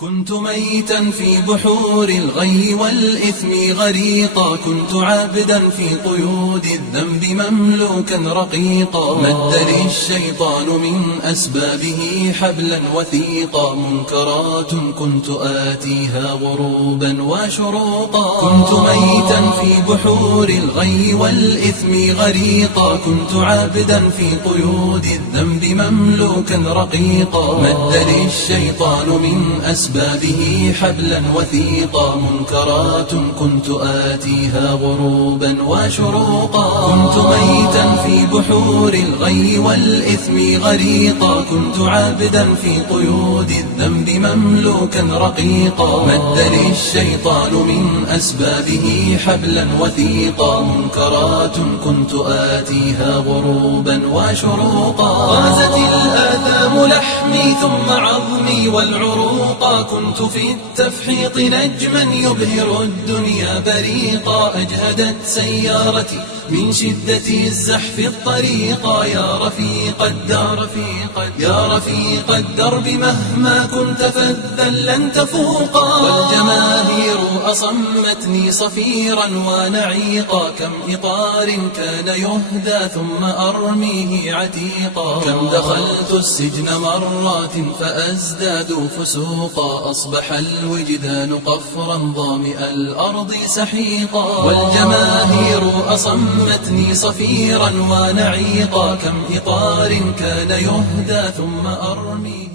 كنت ميتا في بحور الغي والإثم غريقا، كنت عابدا في قيود الذنب مملوكا رقيقا. مد لي الشيطان من أسبابه حبلا وثيقا، منكرات كنت آتيها غروبا وشروقا. كنت ميتا في بحور الغي والإثم غريقا، كنت عابدا في قيود الذنب مملوكا رقيقا. مد لي الشيطان من أسبابه حبلا وثيقا، منكرات كنت آتيها غروبا وشروقا. كنت ميتا في بحور الغي والإثم غريقا، كنت عابدا في قيود الذنب مملوكا رقيقا. مد لي الشيطان من أسبابه حبلا وثيقا، منكرات كنت آتيها غروبا وشروقا. غازت الآثام لحمي ثم عظمي والعروقا، كنت في التفحيط نجما يبهر الدنيا بريقا. أجهدت سيارتي من شدة الزحف الطريقا، يا رفيق الدار يا رفيق الدرب مهما كنت فذا لن تفوقا. والجماهير أصمتني صفيرا ونعيقا، كم إطار كان يهدى ثم أرميه عتيقا. كم دخلت السجن مرات فأزداد فسوقا، أصبح الوجدان قفرا ظامئ الأرض سحيقا. والجماهير أصمتني صفيرا ونعيقا، كم إطار كان يهدى ثم أرمي